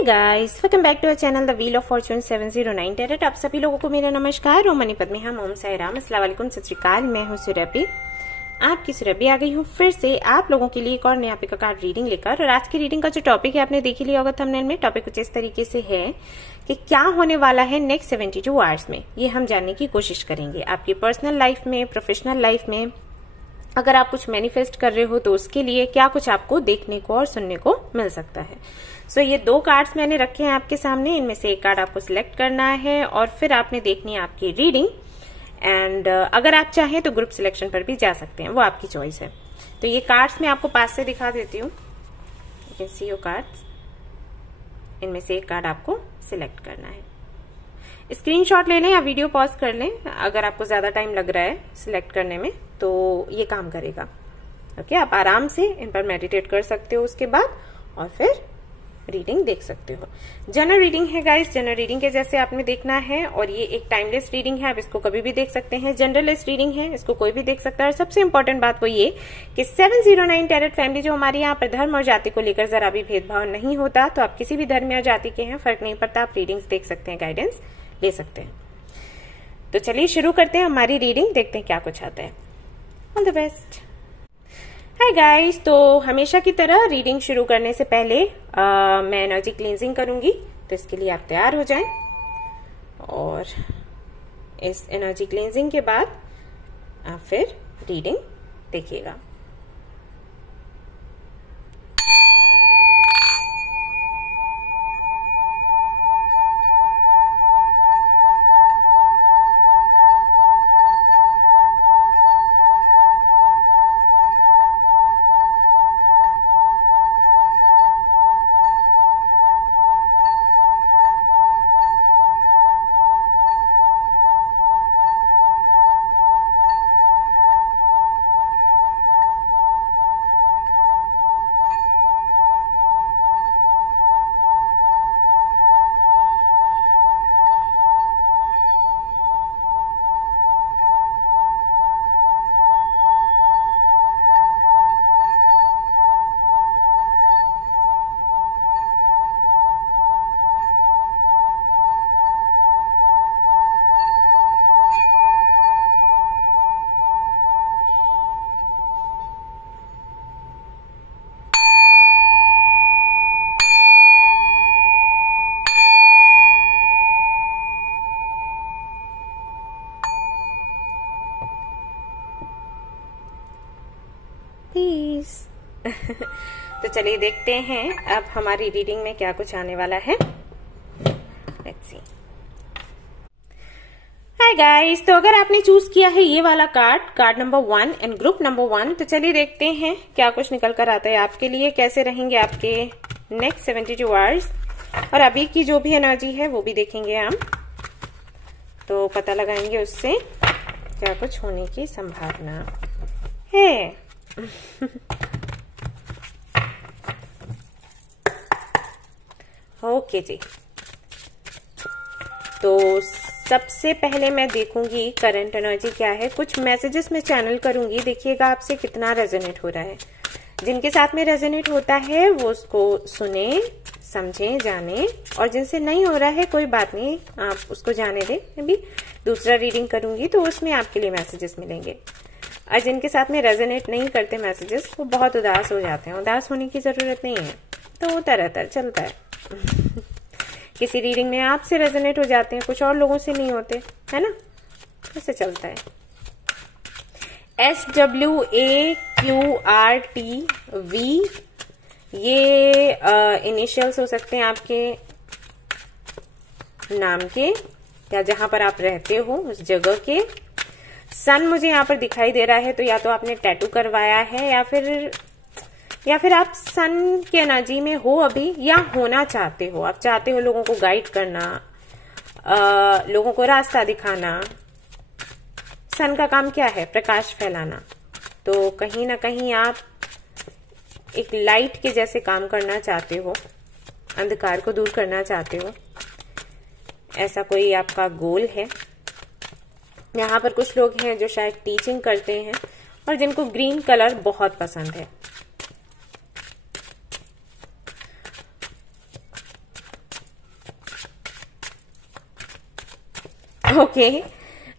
Hey guys, welcome back to our channel the wheel of fortune 709 tarot. आप सभी लोगों को मेरा नमस्कार। रोमनी पद्मिहा ओम साई राम, अस्सलाम वालेकुम, सत श्री अकाल। मैं हूँ सुरभि, आपकी सुरभि आ गई हूँ फिर से आप लोगों के लिए एक और नया पिक कार्ड रीडिंग लेकर। और आज की रीडिंग का जो टॉपिक है आपने देख ही लिया होगा थंबनेल में। टॉपिक कुछ इस तरीके से है कि क्या होने वाला है नेक्स्ट 72 आवर्स में, ये हम जानने की कोशिश करेंगे। आपकी पर्सनल लाइफ में, प्रोफेशनल लाइफ में अगर आप कुछ मैनिफेस्ट कर रहे हो तो उसके लिए क्या कुछ आपको देखने को और सुनने को मिल सकता है। सो ये दो कार्ड्स मैंने रखे हैं आपके सामने, इनमें से एक कार्ड आपको सिलेक्ट करना है और फिर आपने देखनी है आपकी रीडिंग। एंड अगर आप चाहें तो ग्रुप सिलेक्शन पर भी जा सकते हैं, वो आपकी चॉइस है। तो ये कार्ड्स मैं आपको पास से दिखा देती हूँ। You can see your cards. इनमें से एक कार्ड आपको सिलेक्ट करना है। स्क्रीनशॉट ले लें या वीडियो पॉज कर लें अगर आपको ज्यादा टाइम लग रहा है सिलेक्ट करने में, तो ये काम करेगा। ओके, आप आराम से इन पर मेडिटेट कर सकते हो उसके बाद और फिर रीडिंग देख सकते हो। जनरल रीडिंग है गाइस, जनरल रीडिंग के जैसे आपने देखना है और ये एक टाइमलेस रीडिंग है, आप इसको कभी भी देख सकते हैं। जनरलेस रीडिंग है, इसको कोई भी देख सकता है। और सबसे इंपॉर्टेंट बात वो ये कि 709 टेरेट फैमिली जो हमारी यहाँ पर धर्म और जाति को लेकर जरा भी भेदभाव नहीं होता, तो आप किसी भी धर्म या जाति के हैं फर्क नहीं पड़ता, आप रीडिंग्स देख सकते हैं, गाइडेंस ले सकते हैं। तो चलिए शुरू करते हैं हमारी रीडिंग, देखते हैं क्या कुछ आता है। All the best. Hi guys, तो हमेशा की तरह रीडिंग शुरू करने से पहले मैं एनर्जी क्लींजिंग करूंगी, तो इसके लिए आप तैयार हो जाएं। और इस एनर्जी क्लींजिंग के बाद आप फिर रीडिंग देखिएगा। तो चलिए देखते हैं अब हमारी रीडिंग में क्या कुछ आने वाला है। Let's see. हाय गाइस, तो अगर आपने चूज किया है ये वाला card, card number 1 and group number 1, तो चलिए देखते हैं क्या कुछ निकल कर आता है आपके लिए, कैसे रहेंगे आपके नेक्स्ट 72 आवर्स। और अभी की जो भी एनर्जी है वो भी देखेंगे हम, तो पता लगाएंगे उससे क्या कुछ होने की संभावना है। ओके जी, तो सबसे पहले मैं देखूंगी करंट एनर्जी क्या है। कुछ मैसेजेस मैं चैनल करूंगी, देखिएगा आपसे कितना रेजोनेट हो रहा है। जिनके साथ में रेजोनेट होता है वो उसको सुने, समझें, जाने, और जिनसे नहीं हो रहा है कोई बात नहीं, आप उसको जाने दें। मैं भी दूसरा रीडिंग करूंगी तो उसमें आपके लिए मैसेजेस मिलेंगे। और जिनके साथ में रेजोनेट नहीं करते मैसेजेस, वो बहुत उदास हो जाते हैं। उदास होने की जरूरत नहीं है, तो होता रहता है, चलता है। किसी रीडिंग में आपसे रेजोनेट हो जाते हैं, कुछ और लोगों से नहीं होते, है ना, ऐसे चलता है। SWAQRTV ये इनिशियल्स हो सकते हैं आपके नाम के या जहां पर आप रहते हो उस जगह के। सन मुझे यहाँ पर दिखाई दे रहा है, तो या तो आपने टैटू करवाया है या फिर आप सन की एनर्जी में हो अभी, या होना चाहते हो। आप चाहते हो लोगों को गाइड करना, लोगों को रास्ता दिखाना। सन का काम क्या है? प्रकाश फैलाना। तो कहीं ना कहीं आप एक लाइट के जैसे काम करना चाहते हो, अंधकार को दूर करना चाहते हो, ऐसा कोई आपका गोल है। यहाँ पर कुछ लोग हैं जो शायद टीचिंग करते हैं और जिनको ग्रीन कलर बहुत पसंद है। ओके।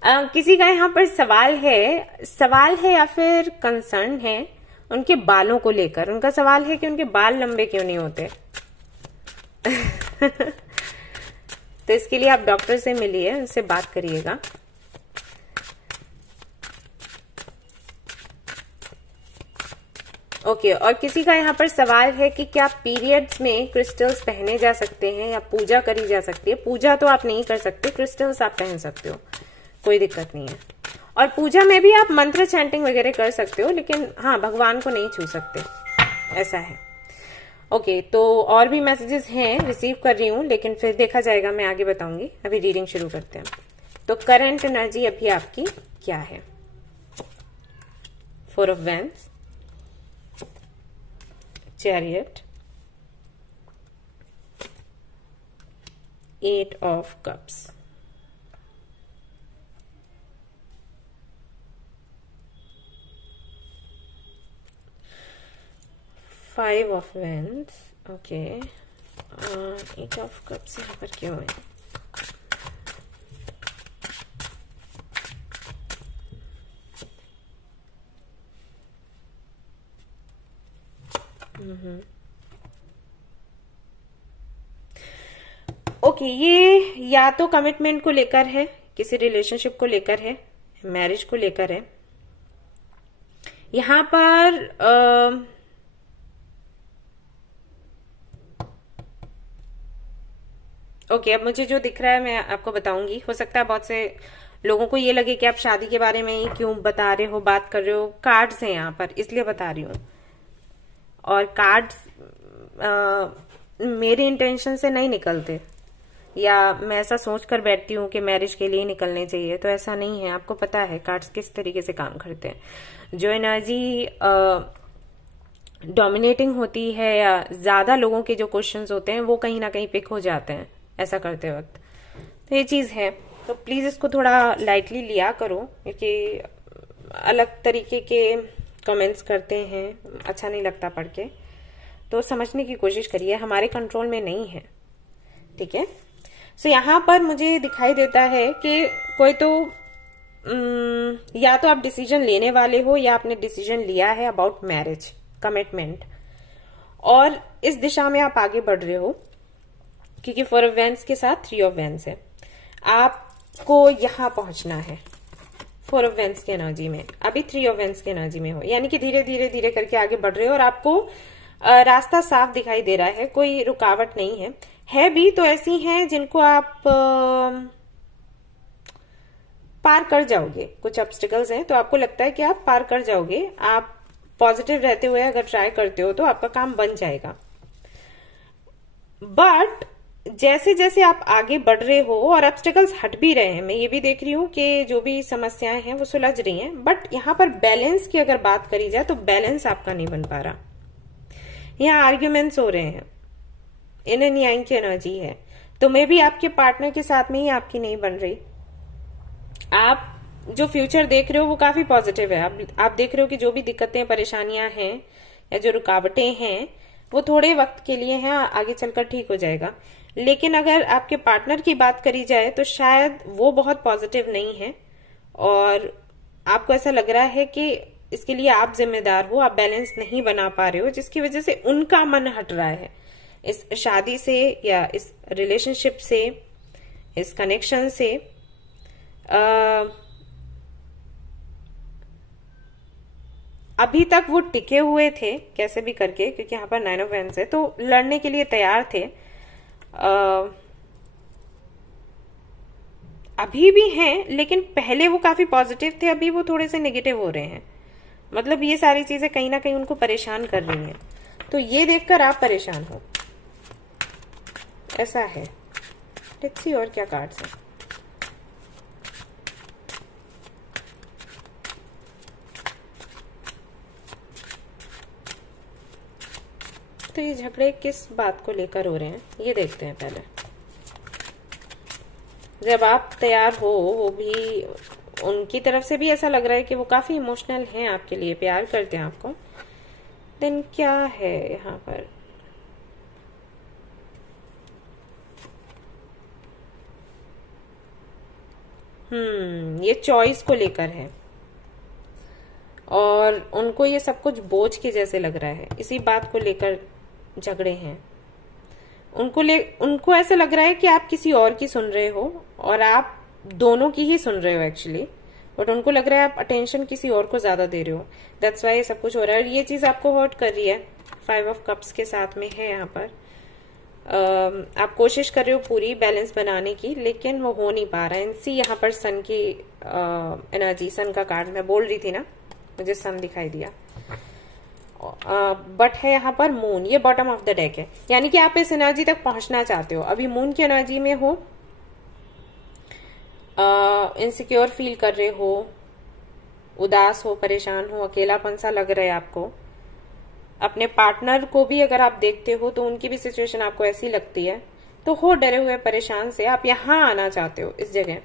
किसी का यहाँ पर सवाल है या फिर कंसर्न है उनके बालों को लेकर। उनका सवाल है कि उनके बाल लंबे क्यों नहीं होते। तो इसके लिए आप डॉक्टर से मिलिए, उनसे बात करिएगा। ओके। और किसी का यहाँ पर सवाल है कि क्या पीरियड्स में क्रिस्टल्स पहने जा सकते हैं या पूजा करी जा सकती है। पूजा तो आप नहीं कर सकते, क्रिस्टल्स आप पहन सकते हो, कोई दिक्कत नहीं है। और पूजा में भी आप मंत्र चैंटिंग वगैरह कर सकते हो, लेकिन हाँ, भगवान को नहीं छू सकते, ऐसा है। ओके, तो और भी मैसेजेस हैं, रिसीव कर रही हूँ, लेकिन फिर देखा जाएगा, मैं आगे बताऊंगी। अभी रीडिंग शुरू करते हैं। तो करंट एनर्जी अभी आपकी क्या है। 4 of wands, chariot, 8 of cups, 5 of wands. Okay, 8 of cups यहाँ पर क्यों है। ओके, ये या तो कमिटमेंट को लेकर है, किसी रिलेशनशिप को लेकर है, मैरिज को लेकर है। यहां पर ओके, अब मुझे जो दिख रहा है मैं आपको बताऊंगी। हो सकता है बहुत से लोगों को ये लगे कि आप शादी के बारे में ही क्यों बता रहे हो, बात कर रहे हो। कार्ड्स हैं यहाँ पर, इसलिए बता रही हूँ। और कार्ड्स मेरे इंटेंशन से नहीं निकलते, या मैं ऐसा सोच कर बैठती हूँ कि मैरिज के लिए निकलने चाहिए, तो ऐसा नहीं है। आपको पता है कार्ड्स किस तरीके से काम करते हैं। जो एनर्जी डोमिनेटिंग होती है या ज्यादा लोगों के जो क्वेश्चंस होते हैं वो कहीं ना कहीं पिक हो जाते हैं ऐसा करते वक्त। तो ये चीज है, तो प्लीज इसको थोड़ा लाइटली लिया करो, क्योंकि अलग तरीके के कमेंट्स करते हैं, अच्छा नहीं लगता पढ़ के। तो समझने की कोशिश करिए, हमारे कंट्रोल में नहीं है, ठीक है। सो यहाँ पर मुझे दिखाई देता है कि कोई तो या तो आप डिसीजन लेने वाले हो या आपने डिसीजन लिया है अबाउट मैरिज, कमिटमेंट, और इस दिशा में आप आगे बढ़ रहे हो, क्योंकि 4 ऑफ वैंड्स के साथ 3 ऑफ वैंड्स है। आपको यहां पहुंचना है 4 ऑफ वैंड्स की एनर्जी में, अभी 3 ऑफ वैंड्स की एनर्जी में हो, यानी कि धीरे धीरे धीरे करके आगे बढ़ रहे हो और आपको रास्ता साफ दिखाई दे रहा है, कोई रुकावट नहीं है भी तो ऐसी हैं जिनको आप पार कर जाओगे। कुछ ऑब्स्टिकल्स हैं तो आपको लगता है कि आप पार कर जाओगे। आप पॉजिटिव रहते हुए अगर ट्राई करते हो तो आपका काम बन जाएगा। बट जैसे जैसे आप आगे बढ़ रहे हो और ऑब्स्टिकल्स हट भी रहे हैं, मैं ये भी देख रही हूं कि जो भी समस्याएं हैं वो सुलझ रही हैं, बट यहां पर बैलेंस की अगर बात करी जाए तो बैलेंस आपका नहीं बन पा रहा। यहाँ आर्ग्यूमेंट्स हो रहे हैं, इन एंड यांग की एनर्जी है, तो मे भी आपके पार्टनर के साथ में ही आपकी नहीं बन रही। आप जो फ्यूचर देख रहे हो वो काफी पॉजिटिव है। आप देख रहे हो कि जो भी दिक्कतें परेशानियां हैं या जो रुकावटें हैं वो थोड़े वक्त के लिए हैं, आगे चलकर ठीक हो जाएगा। लेकिन अगर आपके पार्टनर की बात करी जाए तो शायद वो बहुत पॉजिटिव नहीं है और आपको ऐसा लग रहा है कि इसके लिए आप जिम्मेदार हो, आप बैलेंस नहीं बना पा रहे हो, जिसकी वजह से उनका मन हट रहा है इस शादी से या इस रिलेशनशिप से, इस कनेक्शन से। अभी तक वो टिके हुए थे कैसे भी करके, क्योंकि यहाँ पर 9 ऑफ वैंड्स है, तो लड़ने के लिए तैयार थे। अभी भी हैं, लेकिन पहले वो काफी पॉजिटिव थे, अभी वो थोड़े से नेगेटिव हो रहे हैं। मतलब ये सारी चीजें कहीं ना कहीं उनको परेशान कर रही हैं, तो ये देखकर आप परेशान हो, ऐसा है। लेट्स सी और क्या कार्ड्स हैं। तो ये झगड़े किस बात को लेकर हो रहे हैं ये देखते हैं पहले। जब आप तैयार हो, वो भी, उनकी तरफ से भी ऐसा लग रहा है कि वो काफी इमोशनल हैं आपके लिए, प्यार करते हैं आपको। देन क्या है यहाँ पर, ये चॉइस को लेकर है और उनको ये सब कुछ बोझ के जैसे लग रहा है, इसी बात को लेकर झगड़े हैं। उनको ऐसा लग रहा है कि आप किसी और की सुन रहे हो और आप दोनों की ही सुन रहे हो एक्चुअली, बट उनको लग रहा है आप अटेंशन किसी और को ज्यादा दे रहे हो। दैट्स वाई ये सब कुछ हो रहा है और ये चीज आपको हर्ट कर रही है। 5 ऑफ कप्स के साथ में है यहाँ पर। आप कोशिश कर रहे हो पूरी बैलेंस बनाने की, लेकिन वो हो नहीं पा रहा है। सी यहाँ पर सन की एनर्जी, सन का कार्ड मैं बोल रही थी ना, मुझे सन दिखाई दिया। बट है यहाँ पर मून, ये बॉटम ऑफ द डेक है, यानी कि आप इस एनर्जी तक पहुंचना चाहते हो। अभी मून की एनर्जी में हो, इनसिक्योर फील कर रहे हो, उदास हो, परेशान हो, अकेलापन सा लग रहा है आपको। अपने पार्टनर को भी अगर आप देखते हो तो उनकी भी सिचुएशन आपको ऐसी लगती है, तो हो डरे हुए परेशान से आप यहां आना चाहते हो इस जगह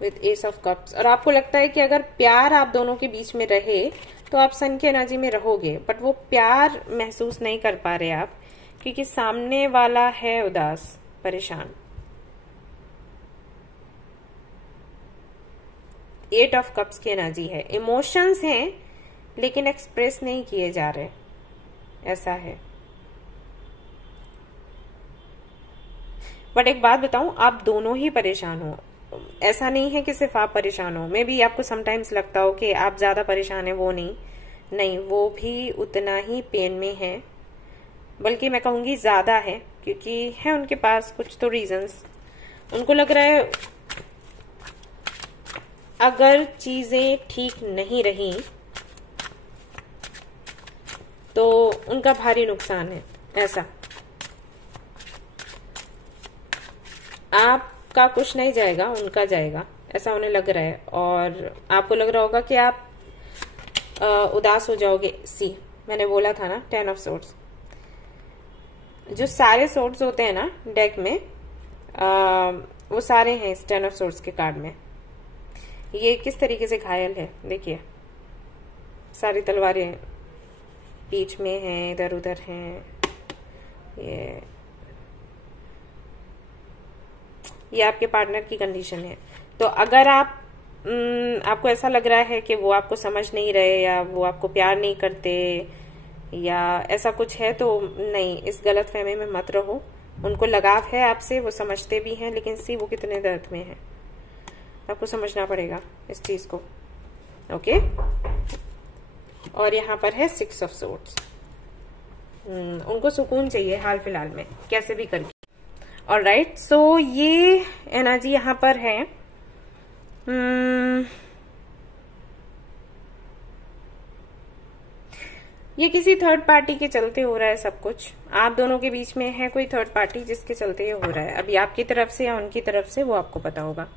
विद एस ऑफ कप्स। और आपको लगता है कि अगर प्यार आप दोनों के बीच में रहे तो आप सन की एनर्जी में रहोगे, बट वो प्यार महसूस नहीं कर पा रहे आप, क्योंकि सामने वाला है उदास, परेशान। 8 ऑफ कप्स की एनर्जी है, इमोशंस हैं लेकिन एक्सप्रेस नहीं किए जा रहे, ऐसा है। बट एक बात बताऊं, आप दोनों ही परेशान हो। ऐसा नहीं है कि सिर्फ आप परेशान हो, मे बी आपको समटाइम्स लगता हो कि आप ज्यादा परेशान है, वो नहीं, वो भी उतना ही पेन में है, बल्कि मैं कहूंगी ज्यादा है, क्योंकि है उनके पास कुछ तो रीजंस। उनको लग रहा है अगर चीजें ठीक नहीं रही तो उनका भारी नुकसान है, ऐसा। आपका कुछ नहीं जाएगा, उनका जाएगा, ऐसा उन्हें लग रहा है। और आपको लग रहा होगा कि आप उदास हो जाओगे। सी, मैंने बोला था ना 10 ऑफ सोर्ड्स। जो सारे सोर्ड्स होते हैं ना डेक में, वो सारे हैं इस 10 ऑफ सोर्ड्स के कार्ड में। ये किस तरीके से घायल है, देखिए, सारी तलवारें बीच में हैं, इधर उधर हैं। ये आपके पार्टनर की कंडीशन है। तो अगर आपको ऐसा लग रहा है कि वो आपको समझ नहीं रहे, या वो आपको प्यार नहीं करते, या ऐसा कुछ है, तो नहीं, इस गलत फहमी में मत रहो। उनको लगाव है आपसे, वो समझते भी हैं, लेकिन सी वो कितने दर्द में है, आपको समझना पड़ेगा इस चीज को। ओके, और यहाँ पर है 6 ऑफ सोर्ड्स। उनको सुकून चाहिए हाल फिलहाल में, कैसे भी करके। ऑलराइट, सो ये एनर्जी यहाँ पर है। ये किसी थर्ड पार्टी के चलते हो रहा है सब कुछ। आप दोनों के बीच में है कोई थर्ड पार्टी जिसके चलते ये हो रहा है। अभी आपकी तरफ से या उनकी तरफ से, वो आपको पता होगा।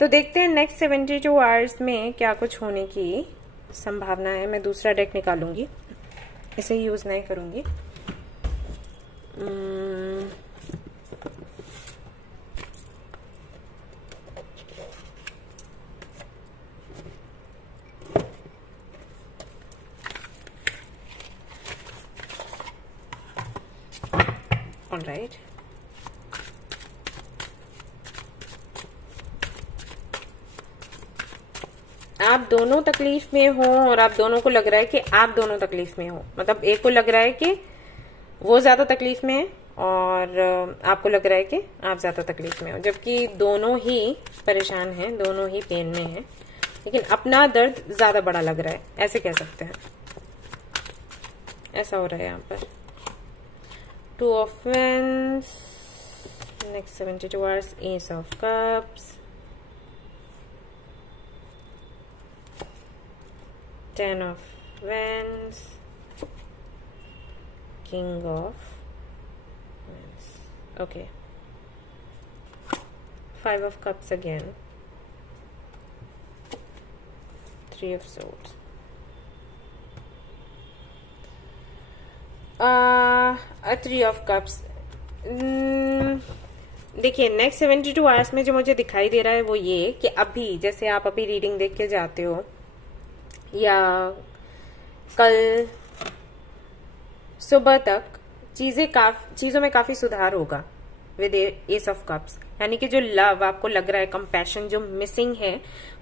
तो देखते हैं नेक्स्ट 72 आवर्स में क्या कुछ होने की संभावना है। मैं दूसरा डेक निकालूंगी, इसे यूज नहीं करूंगी। ऑलराइट, आप दोनों तकलीफ में हो और आप दोनों को लग रहा है कि आप दोनों तकलीफ में हो। मतलब एक को लग रहा है कि वो ज्यादा तकलीफ में है और आपको लग रहा है कि आप ज्यादा तकलीफ में हो, जबकि दोनों ही परेशान हैं, दोनों ही पेन में हैं, लेकिन अपना दर्द ज्यादा बड़ा लग रहा है, ऐसे कह सकते हैं। ऐसा हो रहा है यहाँ पर। 2 of wands, next 72 hours, ace of cups, 10 of wands, king of wands. Okay, 5 of cups again, 3 of swords. Three of cups. देखिए, नेक्स्ट 72 आवर्स में जो मुझे दिखाई दे रहा है वो ये कि अभी जैसे आप अभी रीडिंग देख के जाते हो, या कल सुबह तक चीजों में काफी सुधार होगा विद एस ऑफ कप्स। यानी कि जो लव आपको लग रहा है, कंपैशन जो मिसिंग है,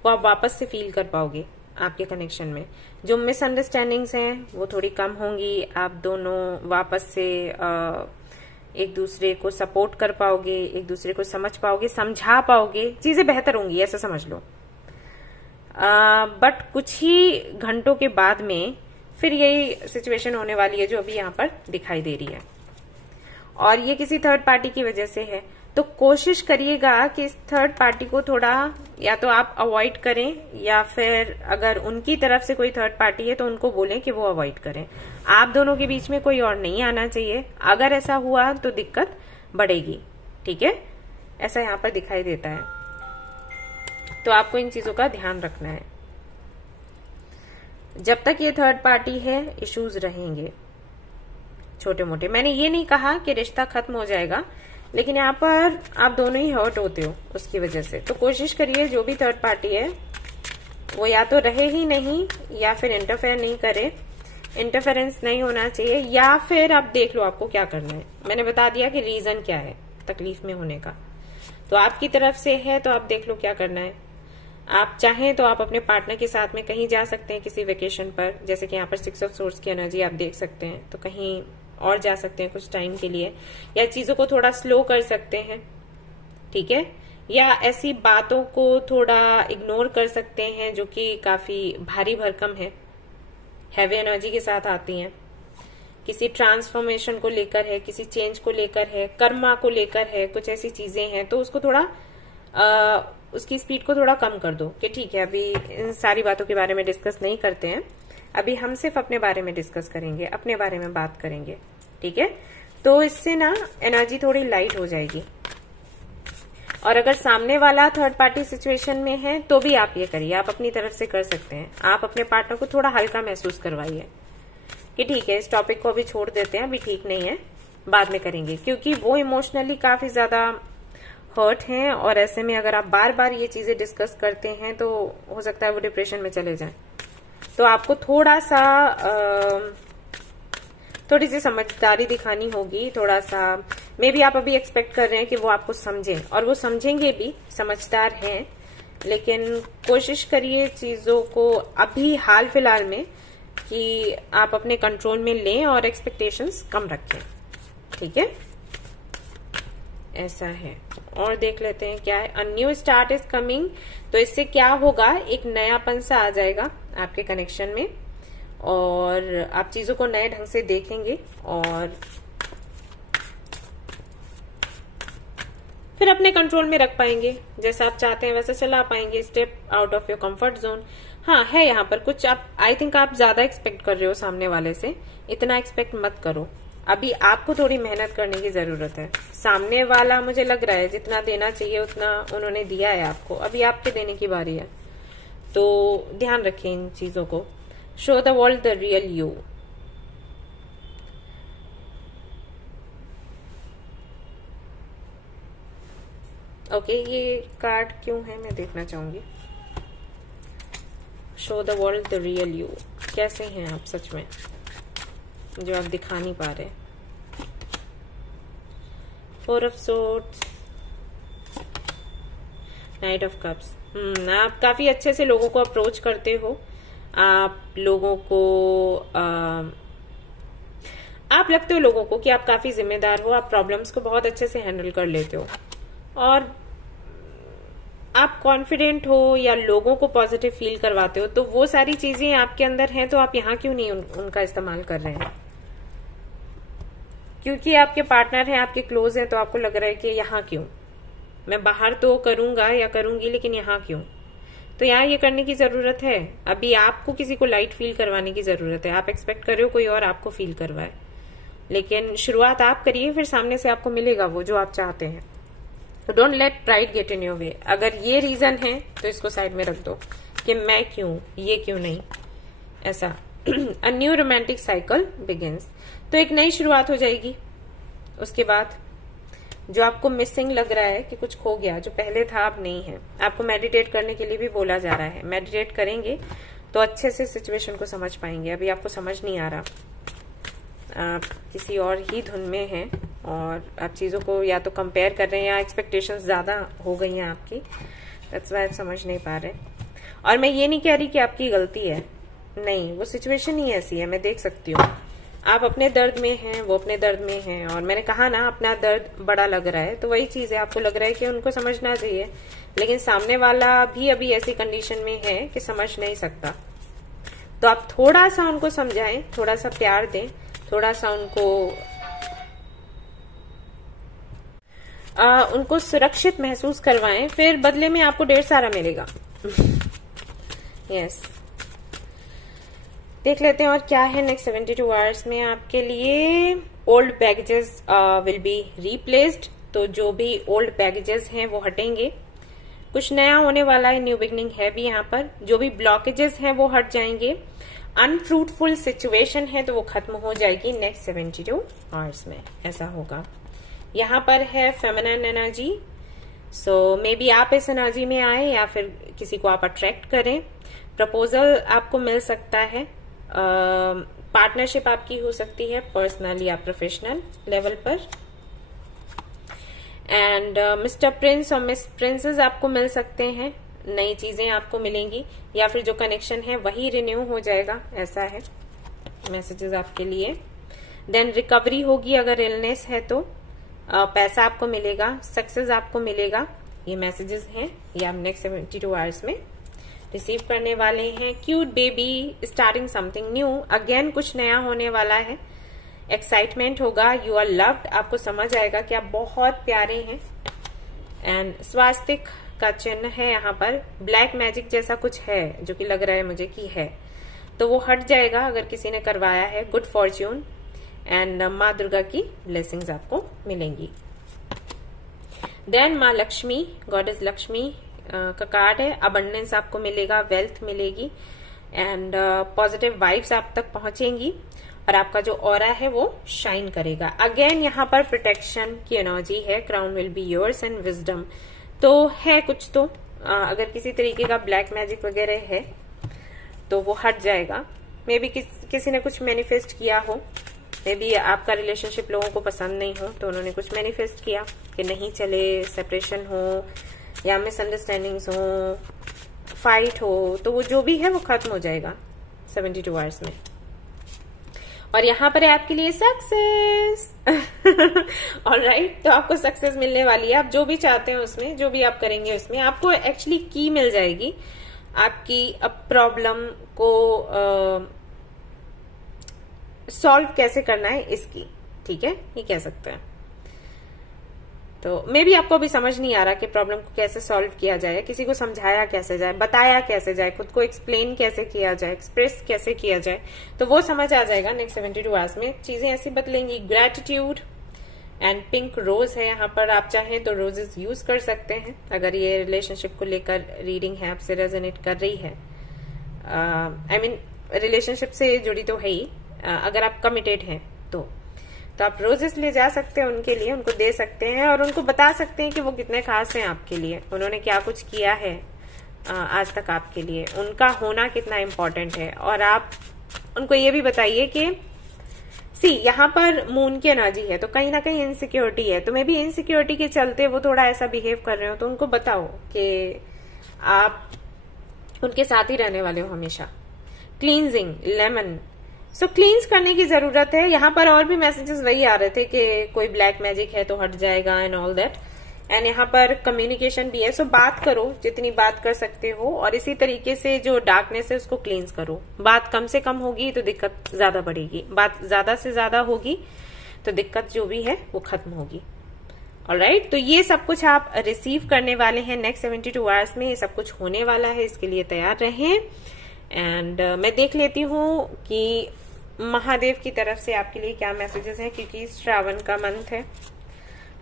वो आप वापस से फील कर पाओगे आपके कनेक्शन में। जो मिसअंडरस्टैंडिंग्स हैं वो थोड़ी कम होंगी, आप दोनों वापस से एक दूसरे को सपोर्ट कर पाओगे, एक दूसरे को समझ पाओगे, समझा पाओगे, चीजें बेहतर होंगी, ऐसा समझ लो। बट कुछ ही घंटों के बाद में फिर यही सिचुएशन होने वाली है जो अभी यहाँ पर दिखाई दे रही है, और ये किसी थर्ड पार्टी की वजह से है। तो कोशिश करिएगा कि इस थर्ड पार्टी को थोड़ा या तो आप अवॉइड करें, या फिर अगर उनकी तरफ से कोई थर्ड पार्टी है तो उनको बोलें कि वो अवॉइड करें। आप दोनों के बीच में कोई और नहीं आना चाहिए। अगर ऐसा हुआ तो दिक्कत बढ़ेगी, ठीक है, ऐसा यहाँ पर दिखाई देता है। तो आपको इन चीजों का ध्यान रखना है। जब तक ये थर्ड पार्टी है इश्यूज रहेंगे छोटे मोटे। मैंने ये नहीं कहा कि रिश्ता खत्म हो जाएगा, लेकिन यहाँ पर आप दोनों ही हर्ट होते हो उसकी वजह से। तो कोशिश करिए जो भी थर्ड पार्टी है वो या तो रहे ही नहीं, या फिर इंटरफेयर नहीं करे। इंटरफेरेंस नहीं होना चाहिए, या फिर आप देख लो आपको क्या करना है। मैंने बता दिया कि रीजन क्या है तकलीफ में होने का, तो आपकी तरफ से है तो आप देख लो क्या करना है। आप चाहें तो आप अपने पार्टनर के साथ में कहीं जा सकते हैं किसी वेकेशन पर, जैसे कि यहाँ पर 6 ऑफ सोर्स की एनर्जी आप देख सकते हैं, तो कहीं और जा सकते हैं कुछ टाइम के लिए, या चीजों को थोड़ा स्लो कर सकते हैं, ठीक है, या ऐसी बातों को थोड़ा इग्नोर कर सकते हैं जो कि काफी भारी भरकम है, हैवी एनर्जी के साथ आती हैं। किसी ट्रांसफॉर्मेशन को लेकर है, किसी चेंज को लेकर है, कर्मा को लेकर है, कुछ ऐसी चीजें हैं, तो उसको थोड़ा उसकी स्पीड को थोड़ा कम कर दो कि ठीक है अभी इन सारी बातों के बारे में डिस्कस नहीं करते हैं, अभी हम सिर्फ अपने बारे में डिस्कस करेंगे, अपने बारे में बात करेंगे, ठीक है। तो इससे ना एनर्जी थोड़ी लाइट हो जाएगी। और अगर सामने वाला थर्ड पार्टी सिचुएशन में है तो भी आप ये करिए, आप अपनी तरफ से कर सकते हैं। आप अपने पार्टनर को थोड़ा हल्का महसूस करवाइए कि ठीक है इस टॉपिक को अभी छोड़ देते हैं, अभी ठीक नहीं है, बाद में करेंगे, क्योंकि वो इमोशनली काफी ज्यादा हर्ट हैं। और ऐसे में अगर आप बार बार ये चीजें डिस्कस करते हैं तो हो सकता है वो डिप्रेशन में चले जाएं। तो आपको थोड़ा सा थोड़ी सी समझदारी दिखानी होगी, थोड़ा सा मे बी आप अभी एक्सपेक्ट कर रहे हैं कि वो आपको समझें, और वो समझेंगे भी, समझदार हैं, लेकिन कोशिश करिए चीजों को अभी हाल फिलहाल में कि आप अपने कंट्रोल में लें और एक्सपेक्टेशंस कम रखें, ठीक है, ऐसा है। और देख लेते हैं क्या है। A new start is coming, तो इससे क्या होगा, एक नयापन सा आ जाएगा आपके कनेक्शन में, और आप चीजों को नए ढंग से देखेंगे और फिर अपने कंट्रोल में रख पाएंगे, जैसा आप चाहते हैं वैसा चला पाएंगे, step out of your comfort zone. हाँ है यहाँ पर कुछ, आप आई थिंक आप ज्यादा एक्सपेक्ट कर रहे हो सामने वाले से, इतना एक्सपेक्ट मत करो। अभी आपको थोड़ी मेहनत करने की जरूरत है। सामने वाला मुझे लग रहा है जितना देना चाहिए उतना उन्होंने दिया है आपको, अभी आपके देने की बारी है, तो ध्यान रखें इन चीजों को। Show the world the real you. Okay, ये कार्ड क्यों है मैं देखना चाहूंगी। Show the world the real you, कैसे हैं आप सच में, जो आप दिखा नहीं पा रहे। 4 of swords, night of cups. आप काफी अच्छे से लोगों को अप्रोच करते हो, आप लोगों को आप लगते हो लोगों को कि आप काफी जिम्मेदार हो, आप प्रॉब्लम्स को बहुत अच्छे से हैंडल कर लेते हो, और आप कॉन्फिडेंट हो या लोगों को पॉजिटिव फील करवाते हो। तो वो सारी चीजें आपके अंदर हैं, तो आप यहाँ क्यों नहीं उनका इस्तेमाल कर रहे हैं? क्योंकि आपके पार्टनर हैं, आपके क्लोज हैं, तो आपको लग रहा है कि यहाँ क्यों, मैं बाहर तो करूंगा या करूंगी, लेकिन यहाँ क्यों? तो यहाँ ये करने की जरूरत है। अभी आपको किसी को लाइट फील करवाने की जरूरत है। आप एक्सपेक्ट कर रहे हो कोई और आपको फील करवाए, लेकिन शुरुआत आप करिए, फिर सामने से आपको मिलेगा वो जो आप चाहते हैं। तो don't let pride get in your way. अगर ये रीजन है तो इसको साइड में रख दो कि मैं क्यों, ये क्यों नहीं, ऐसा। A new romantic cycle begins, तो एक नई शुरुआत हो जाएगी। उसके बाद जो आपको मिसिंग लग रहा है कि कुछ खो गया, जो पहले था अब नहीं है, आपको मेडिटेट करने के लिए भी बोला जा रहा है। मेडिटेट करेंगे तो अच्छे से सिचुएशन को समझ पाएंगे। अभी आपको समझ नहीं आ रहा, आप किसी और ही धुन में हैं और आप चीज़ों को या तो कंपेयर कर रहे हैं या एक्सपेक्टेशंस ज़्यादा हो गई हैं आपकी, दैट्स व्हाई आप समझ नहीं पा रहे। और मैं ये नहीं कह रही कि आपकी गलती है, नहीं, वो सिचुएशन ही ऐसी है, मैं देख सकती हूँ। आप अपने दर्द में हैं, वो अपने दर्द में हैं, और मैंने कहा ना अपना दर्द बड़ा लग रहा है, तो वही चीज है, आपको लग रहा है कि उनको समझना चाहिए, लेकिन सामने वाला भी अभी ऐसी कंडीशन में है कि समझ नहीं सकता। तो आप थोड़ा सा उनको समझाएं, थोड़ा सा प्यार दें, थोड़ा सा उनको सुरक्षित महसूस करवाएं, फिर बदले में आपको ढेर सारा मिलेगा। यस देख लेते हैं और क्या है नेक्स्ट 72 आवर्स में आपके लिए। Old baggages will be replaced, तो जो भी ओल्ड बैगेजेस हैं वो हटेंगे, कुछ नया होने वाला है, न्यू बिगनिंग है भी यहाँ पर। जो भी ब्लॉकेजेस हैं वो हट जाएंगे। अनफ्रूटफुल सिचुएशन है तो वो खत्म हो जाएगी नेक्स्ट 72 आवर्स में, ऐसा होगा। यहाँ पर है feminine energy, so may be आप इस एनर्जी में आए या फिर किसी को आप अट्रैक्ट करें। प्रपोजल आपको मिल सकता है, पार्टनरशिप आपकी हो सकती है पर्सनल या प्रोफेशनल लेवल पर। एंड मिस्टर प्रिंस और मिस प्रिंसेस आपको मिल सकते हैं, नई चीजें आपको मिलेंगी, या फिर जो कनेक्शन है वही रिन्यू हो जाएगा, ऐसा है मैसेजेस आपके लिए। देन रिकवरी होगी, अगर इलनेस है तो पैसा आपको मिलेगा, सक्सेस आपको मिलेगा, ये मैसेजेस हैं, ये आप नेक्स्ट 72 आवर्स में रिसीव करने वाले हैं। Cute baby starting something new, again कुछ नया होने वाला है, एक्साइटमेंट होगा, यू आर लव्ड, आपको समझ आएगा कि आप बहुत प्यारे हैं। एंड स्वास्तिक का चिन्ह है यहाँ पर, ब्लैक मैजिक जैसा कुछ है जो कि लग रहा है मुझे कि है, तो वो हट जाएगा अगर किसी ने करवाया है। गुड फॉर्च्यून एंड माँ दुर्गा की ब्लेसिंग्स आपको मिलेंगी। देन माँ लक्ष्मी, गॉडेस लक्ष्मी का कार्ड है, अबंडेंस आपको मिलेगा, वेल्थ मिलेगी एंड पॉजिटिव वाइब्स आप तक पहुंचेंगी और आपका जो ऑरा है वो शाइन करेगा। अगेन यहाँ पर प्रोटेक्शन की एनर्जी है, crown will be yours and wisdom, तो है कुछ तो अगर किसी तरीके का ब्लैक मैजिक वगैरह है तो वो हट जाएगा। मे बी किसी ने कुछ मैनिफेस्ट किया हो, मे बी आपका रिलेशनशिप लोगों को पसंद नहीं हो तो उन्होंने कुछ मैनिफेस्ट किया कि नहीं चले, सेपरेशन हो या मिसअंडरस्टैंडिंग्स हो, फाइट हो, तो वो जो भी है वो खत्म हो जाएगा 72 आवर्स में। और यहाँ पर है आपके लिए सक्सेस। ऑलराइट, तो आपको सक्सेस मिलने वाली है, आप जो भी चाहते हैं उसमें, जो भी आप करेंगे उसमें आपको एक्चुअली की मिल जाएगी आपकी प्रॉब्लम को सॉल्व कैसे करना है इसकी, ठीक है, ये कह सकते हैं। तो मे बी आपको अभी समझ नहीं आ रहा कि प्रॉब्लम को कैसे सॉल्व किया जाए, किसी को समझाया कैसे जाए, बताया कैसे जाए, खुद को एक्सप्लेन कैसे किया जाए, एक्सप्रेस कैसे किया जाए, तो वो समझ आ जाएगा नेक्स्ट 72 आवर्स में। चीजें ऐसी बदलेंगी। ग्रेटिट्यूड एंड पिंक रोज है यहाँ पर, आप चाहें तो रोजेस यूज कर सकते हैं अगर ये रिलेशनशिप को लेकर रीडिंग है आपसे रेजोनेट कर रही है। आई मीन रिलेशनशिप से जुड़ी तो है ही, अगर आप कमिटेड हैं तो आप रोजेस ले जा सकते हैं उनके लिए, उनको दे सकते हैं और उनको बता सकते हैं कि वो कितने खास हैं आपके लिए, उन्होंने क्या कुछ किया है आज तक आपके लिए, उनका होना कितना इम्पोर्टेंट है। और आप उनको ये भी बताइए कि यहाँ पर मून की एनर्जी है तो कहीं ना कहीं इनसिक्योरिटी है, तो मे बी इनसिक्योरिटी के चलते वो थोड़ा ऐसा बिहेव कर रहे हो, तो उनको बताओ कि आप उनके साथ ही रहने वाले हो हमेशा। क्लींजिंग लेमन, सो क्लींस करने की जरूरत है। यहाँ पर और भी मैसेजेस वही आ रहे थे कि कोई ब्लैक मैजिक है तो हट जाएगा एंड ऑल दैट। एंड यहाँ पर कम्युनिकेशन भी है, सो बात करो जितनी बात कर सकते हो और इसी तरीके से जो डार्कनेस है उसको क्लींस करो। बात कम से कम होगी तो दिक्कत ज्यादा बढ़ेगी, बात ज्यादा से ज्यादा होगी तो दिक्कत जो भी है वो खत्म होगी। ऑलराइट, तो ये सब कुछ आप रिसीव करने वाले हैं नेक्स्ट 72 आवर्स में, ये सब कुछ होने वाला है, इसके लिए तैयार रहें। एंड मैं देख लेती हूँ कि महादेव की तरफ से आपके लिए क्या मैसेजेस हैं, क्योंकि श्रावण का मंथ है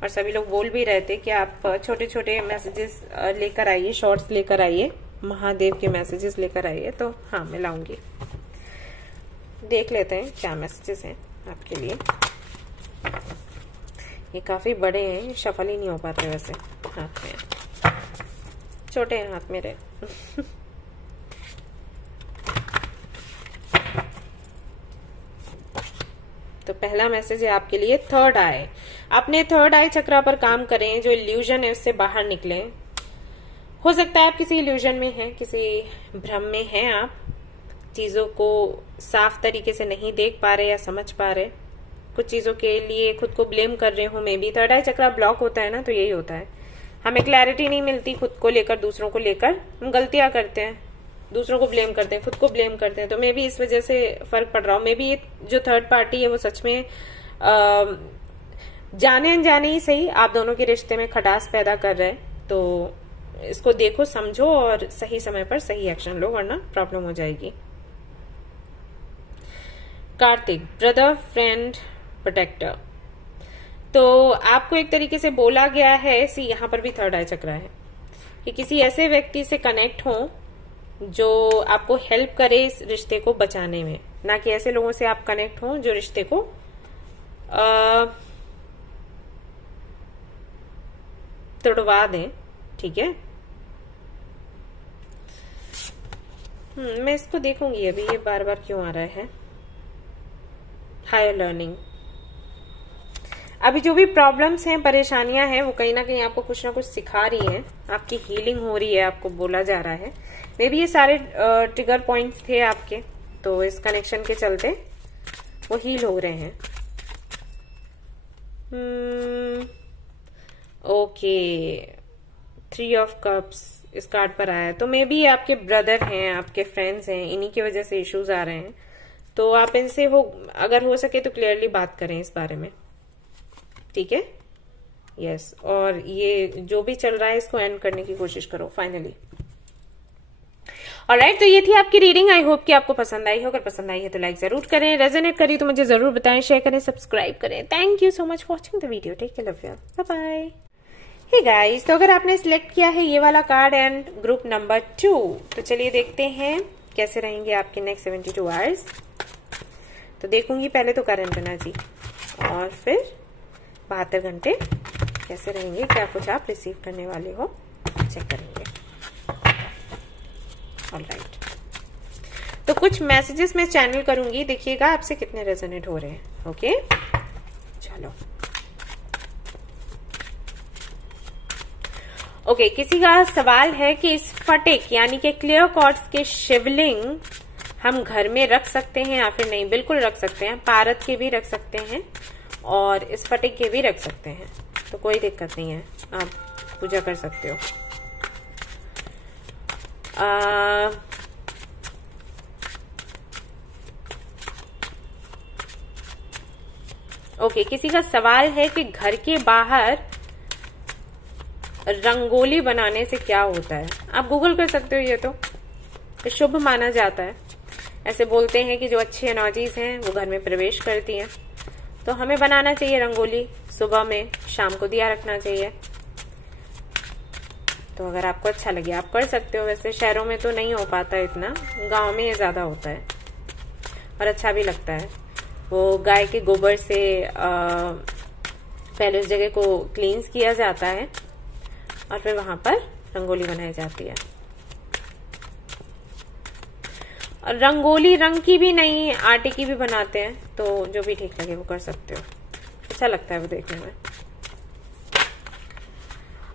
और सभी लोग बोल भी रहे थे कि आप छोटे छोटे मैसेजेस लेकर आइए, शॉर्ट्स लेकर आइए, महादेव के मैसेजेस लेकर आइए। तो हाँ, मैं लाऊंगी। देख लेते हैं क्या मैसेजेस हैं आपके लिए। ये काफी बड़े हैं, शफल ही नहीं हो पाते वैसे हाथ में, छोटे हैं हाथ मेरे। तो पहला मैसेज है आपके लिए थर्ड आई। अपने थर्ड आई चक्रा पर काम करें, जो इल्यूजन है उससे बाहर निकलें। हो सकता है आप किसी इल्यूजन में हैं, किसी भ्रम में हैं, आप चीजों को साफ तरीके से नहीं देख पा रहे या समझ पा रहे, कुछ चीजों के लिए खुद को ब्लेम कर रहे हो। May be third I chakra block होता है ना, तो यही होता है, हमें क्लैरिटी नहीं मिलती खुद को लेकर, दूसरों को लेकर हम गलतियां करते हैं, दूसरों को ब्लेम करते हैं, खुद को ब्लेम करते हैं। तो मे बी इस वजह से फर्क पड़ रहा हो। मे बी ये जो थर्ड पार्टी है वो सच में जाने अनजाने ही सही आप दोनों के रिश्ते में खटास पैदा कर रहे हैं। तो इसको देखो, समझो और सही समय पर सही एक्शन लो, वरना प्रॉब्लम हो जाएगी। Kartik, brother, friend, protector. तो आपको एक तरीके से बोला गया है, सी यहां पर भी थर्ड आई चक्रा है, कि किसी ऐसे व्यक्ति से कनेक्ट हो जो आपको हेल्प करे इस रिश्ते को बचाने में, ना कि ऐसे लोगों से आप कनेक्ट हो जो रिश्ते को तोड़वा दें। ठीक है, मैं इसको देखूंगी अभी, ये बार बार क्यों आ रहा है। हायर लर्निंग, अभी जो भी प्रॉब्लम्स हैं, परेशानियां हैं, वो कहीं ना कहीं आपको कुछ ना कुछ सिखा रही हैं, आपकी हीलिंग हो रही है, आपको बोला जा रहा है। मे बी ये सारे ट्रिगर पॉइंट्स थे आपके, तो इस कनेक्शन के चलते वो हील हो रहे हैं। ओके, 3 ऑफ कप्स इस कार्ड पर आया, तो मे बी आपके ब्रदर हैं, आपके फ्रेंड्स हैं, इन्हीं की वजह से इश्यूज आ रहे हैं। तो आप इनसे अगर हो सके तो क्लियरली बात करें इस बारे में। ठीक है, यस, और ये जो भी चल रहा है इसको एंड करने की कोशिश करो फाइनली। ऑलराइट, तो ये थी आपकी रीडिंग। आई होप कि आपको पसंद आई हो। अगर पसंद आई है तो लाइक जरूर करें, रेजोनेट करी तो मुझे जरूर बताएं, शेयर करें, सब्सक्राइब करें। Thank you so much for watching the video. Take care, love you, bye bye. Hey guys, तो अगर आपने सिलेक्ट किया है ये वाला कार्ड एंड ग्रुप नंबर 2, तो चलिए देखते हैं कैसे रहेंगे आपके नेक्स्ट 72 आवर्स। तो देखूंगी पहले तो करंट एनर्जी, और फिर 72 घंटे कैसे रहेंगे, क्या कुछ आप रिसीव करने वाले हो, चेक करेंगे। ऑलराइट, तो कुछ मैसेजेस मैं चैनल करूंगी, देखिएगा आपसे कितने रेजोनेट हो रहे हैं। ओके, चलो। ओके, किसी का सवाल है कि स्फटिक यानी कि क्लियर क्वार्ट्ज के शिवलिंग हम घर में रख सकते हैं या फिर नहीं। बिल्कुल रख सकते हैं, पारद के भी रख सकते हैं और स्फटिक के भी रख सकते हैं, तो कोई दिक्कत नहीं है, आप पूजा कर सकते हो। ओके, किसी का सवाल है कि घर के बाहर रंगोली बनाने से क्या होता है। आप गूगल कर सकते हो, ये तो शुभ माना जाता है। ऐसे बोलते हैं कि जो अच्छी एनर्जीज हैं वो घर में प्रवेश करती हैं, तो हमें बनाना चाहिए रंगोली, सुबह में, शाम को दिया रखना चाहिए। तो अगर आपको अच्छा लगे आप कर सकते हो। वैसे शहरों में तो नहीं हो पाता इतना, गांव में ये ज्यादा होता है और अच्छा भी लगता है। वो गाय के गोबर से पहले उस जगह को क्लींस किया जाता है और फिर वहां पर रंगोली बनाई जाती है। और रंगोली रंग की भी नहीं, आटे की भी बनाते हैं, तो जो भी ठीक लगे वो कर सकते हो, अच्छा लगता है वो देखने में।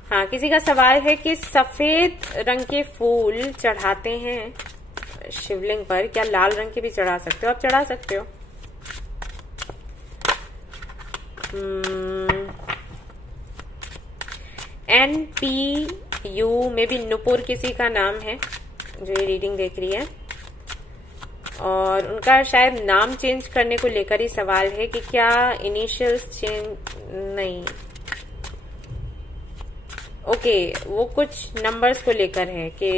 हाँ, किसी का सवाल है कि सफेद रंग के फूल चढ़ाते हैं शिवलिंग पर, क्या लाल रंग के भी चढ़ा सकते हो? आप चढ़ा सकते हो। NPU में भी नुपुर किसी का नाम है जो ये रीडिंग देख रही है, और उनका शायद नाम चेंज करने को लेकर ही सवाल है कि क्या इनिशियल्स चेंज, नहीं, ओके, वो कुछ नंबर्स को लेकर है कि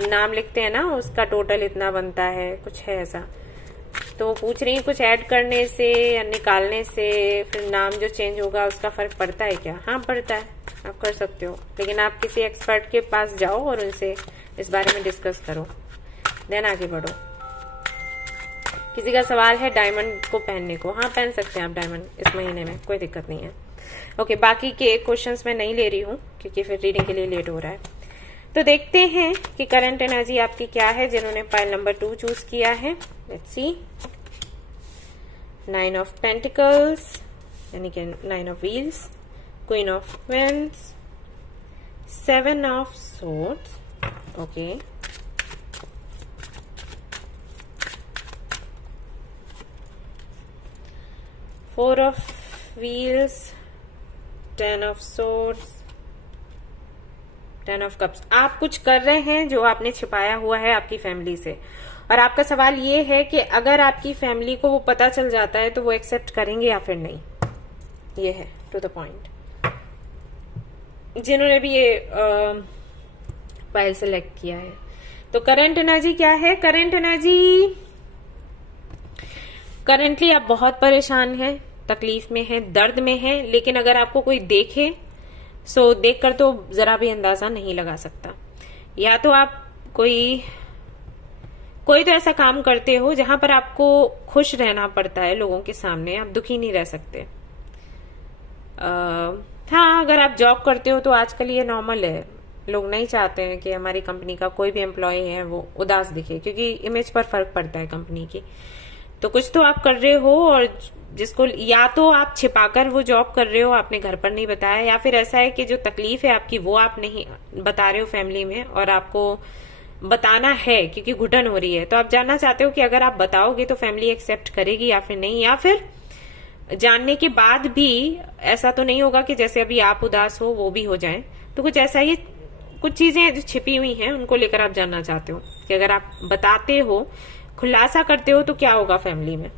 नाम लिखते हैं ना, उसका टोटल इतना बनता है, कुछ है ऐसा। तो वो पूछ रही है कुछ ऐड करने से या निकालने से फिर नाम जो चेंज होगा उसका फर्क पड़ता है क्या? हाँ, पड़ता है, आप कर सकते हो, लेकिन आप किसी एक्सपर्ट के पास जाओ और उनसे इस बारे में डिस्कस करो, देन आगे बढ़ो। किसी का सवाल है डायमंड को पहनने को, हाँ पहन सकते हैं आप डायमंड इस महीने में, कोई दिक्कत नहीं है। ओके, बाकी के क्वेश्चंस मैं नहीं ले रही हूँ क्योंकि फिर रीडिंग के लिए लेट हो रहा है। तो देखते हैं कि करंट एनर्जी आपकी क्या है जिन्होंने पाइल नंबर 2 चूज किया है। Let's see. 9 ऑफ पेंटिकल्स यानी कि 9 of wheels, queen of wands, 7 of swords, okay, 4 of wheels, 10 of swords, 10 of cups. आप कुछ कर रहे हैं जो आपने छिपाया हुआ है आपकी फैमिली से, और आपका सवाल ये है कि अगर आपकी फैमिली को वो पता चल जाता है तो वो एक्सेप्ट करेंगे या फिर नहीं। ये है टू द पॉइंट। जिन्होंने भी ये फाइल सेलेक्ट किया है, तो करंट एनर्जी क्या है? करंट एनर्जी, करंटली आप बहुत परेशान हैं, तकलीफ में हैं, दर्द में हैं, लेकिन अगर आपको कोई देखे देखकर तो जरा भी अंदाजा नहीं लगा सकता। या तो आप कोई तो ऐसा काम करते हो जहां पर आपको खुश रहना पड़ता है लोगों के सामने, आप दुखी नहीं रह सकते। हाँ, अगर आप जॉब करते हो तो आजकल ये नॉर्मल है, लोग नहीं चाहते हैं कि हमारी कंपनी का कोई भी एम्प्लॉय है वो उदास दिखे, क्योंकि इमेज पर फर्क पड़ता है कंपनी की। तो कुछ तो आप कर रहे हो, और जिसको या तो आप छिपाकर वो जॉब कर रहे हो, आपने घर पर नहीं बताया, या फिर ऐसा है कि जो तकलीफ है आपकी वो आप नहीं बता रहे हो फैमिली में, और आपको बताना है क्योंकि घुटन हो रही है। तो आप जानना चाहते हो कि अगर आप बताओगे तो फैमिली एक्सेप्ट करेगी या फिर नहीं, या फिर जानने के बाद भी ऐसा तो नहीं होगा कि जैसे अभी आप उदास हो वो भी हो जाए। तो कुछ ऐसा ही, कुछ चीजें जो छिपी हुई हैं उनको लेकर आप जानना चाहते हो कि अगर आप बताते हो, खुलासा करते हो तो क्या होगा फैमिली में।